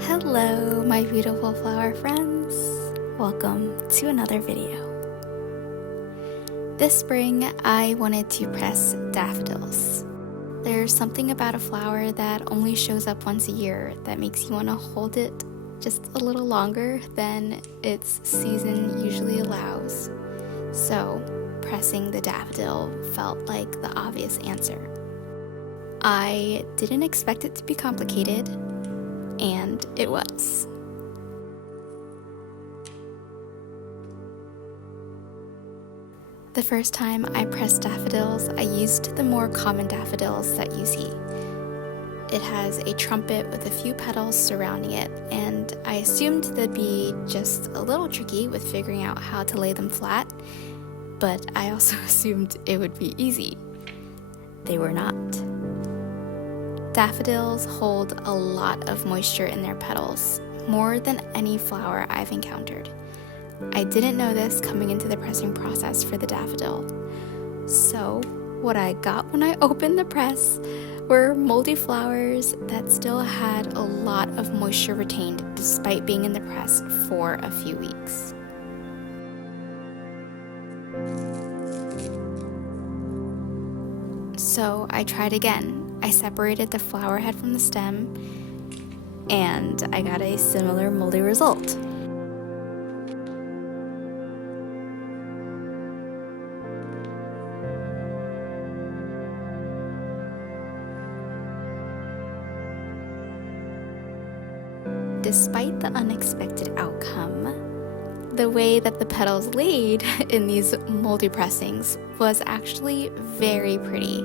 Hello, my beautiful flower friends. Welcome to another video. This spring, I wanted to press daffodils. There's something about a flower that only shows up once a year that makes you want to hold it just a little longer than its season usually allows. So, pressing the daffodil felt like the obvious answer. I didn't expect it to be complicated, and it was. The first time I pressed daffodils, I used the more common daffodils that you see. It has a trumpet with a few petals surrounding it, and I assumed they'd be just a little tricky with figuring out how to lay them flat, but I also assumed it would be easy. They were not. Daffodils hold a lot of moisture in their petals, more than any flower I've encountered. I didn't know this coming into the pressing process for the daffodil. So, what I got when I opened the press were moldy flowers that still had a lot of moisture retained despite being in the press for a few weeks. So, I tried again. I separated the flower head from the stem, and I got a similar moldy result. Despite the unexpected outcome, the way that the petals laid in these moldy pressings was actually very pretty,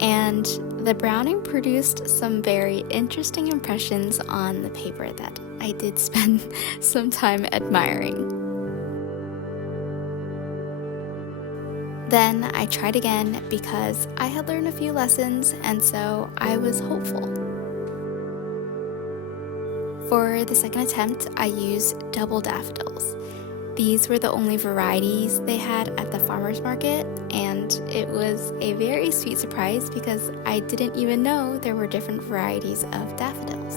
and the browning produced some very interesting impressions on the paper that I did spend some time admiring. Then I tried again because I had learned a few lessons, and so I was hopeful. For the second attempt, I used double daffodils. These were the only varieties they had at the farmer's market, and it was a very sweet surprise because I didn't even know there were different varieties of daffodils.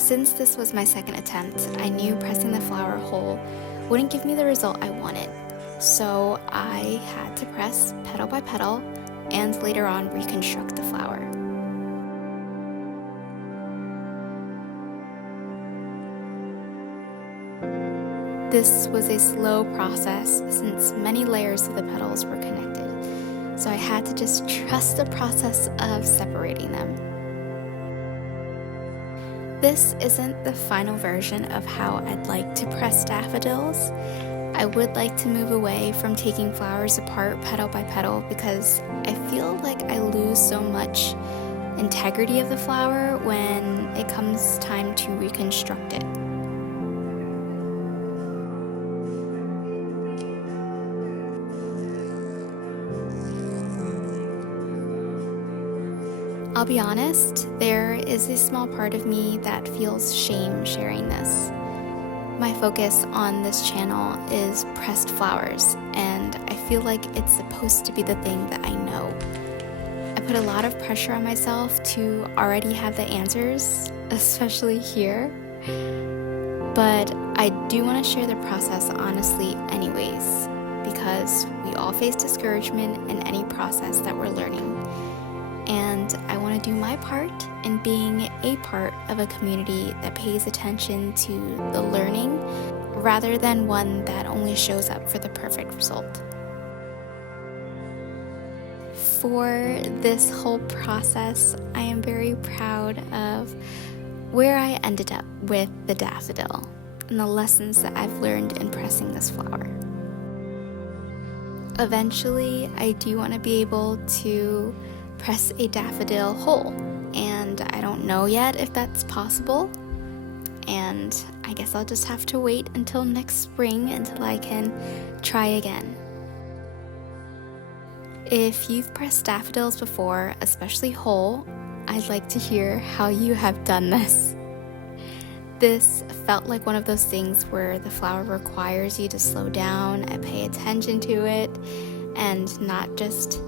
Since this was my second attempt, I knew pressing the flower whole wouldn't give me the result I wanted, so I had to press petal by petal and later on reconstruct the flower. This was a slow process since many layers of the petals were connected, so I had to just trust the process of separating them. This isn't the final version of how I'd like to press daffodils. I would like to move away from taking flowers apart petal by petal because I feel like I lose so much integrity of the flower when it comes time to reconstruct it. I'll be honest, there is a small part of me that feels shame sharing this. My focus on this channel is pressed flowers, and I feel like it's supposed to be the thing that I know. I put a lot of pressure on myself to already have the answers, especially here, but I do want to share the process honestly anyways, because we all face discouragement in any process that we're learning. And I want to do my part in being a part of a community that pays attention to the learning rather than one that only shows up for the perfect result. For this whole process, I am very proud of where I ended up with the daffodil and the lessons that I've learned in pressing this flower. Eventually, I do want to be able to press a daffodil whole, and I don't know yet if that's possible, and I guess I'll just have to wait until next spring until I can try again. If you've pressed daffodils before, especially whole, I'd like to hear how you have done this. This felt like one of those things where the flower requires you to slow down and pay attention to it and not just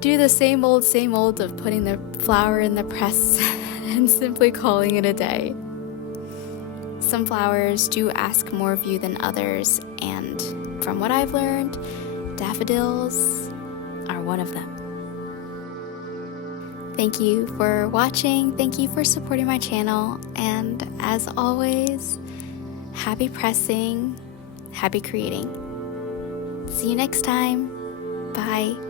do the same old of putting the flower in the press and simply calling it a day. Some flowers do ask more of you than others, and from what I've learned, daffodils are one of them. Thank you for watching, thank you for supporting my channel, and as always, happy pressing, happy creating. See you next time. Bye.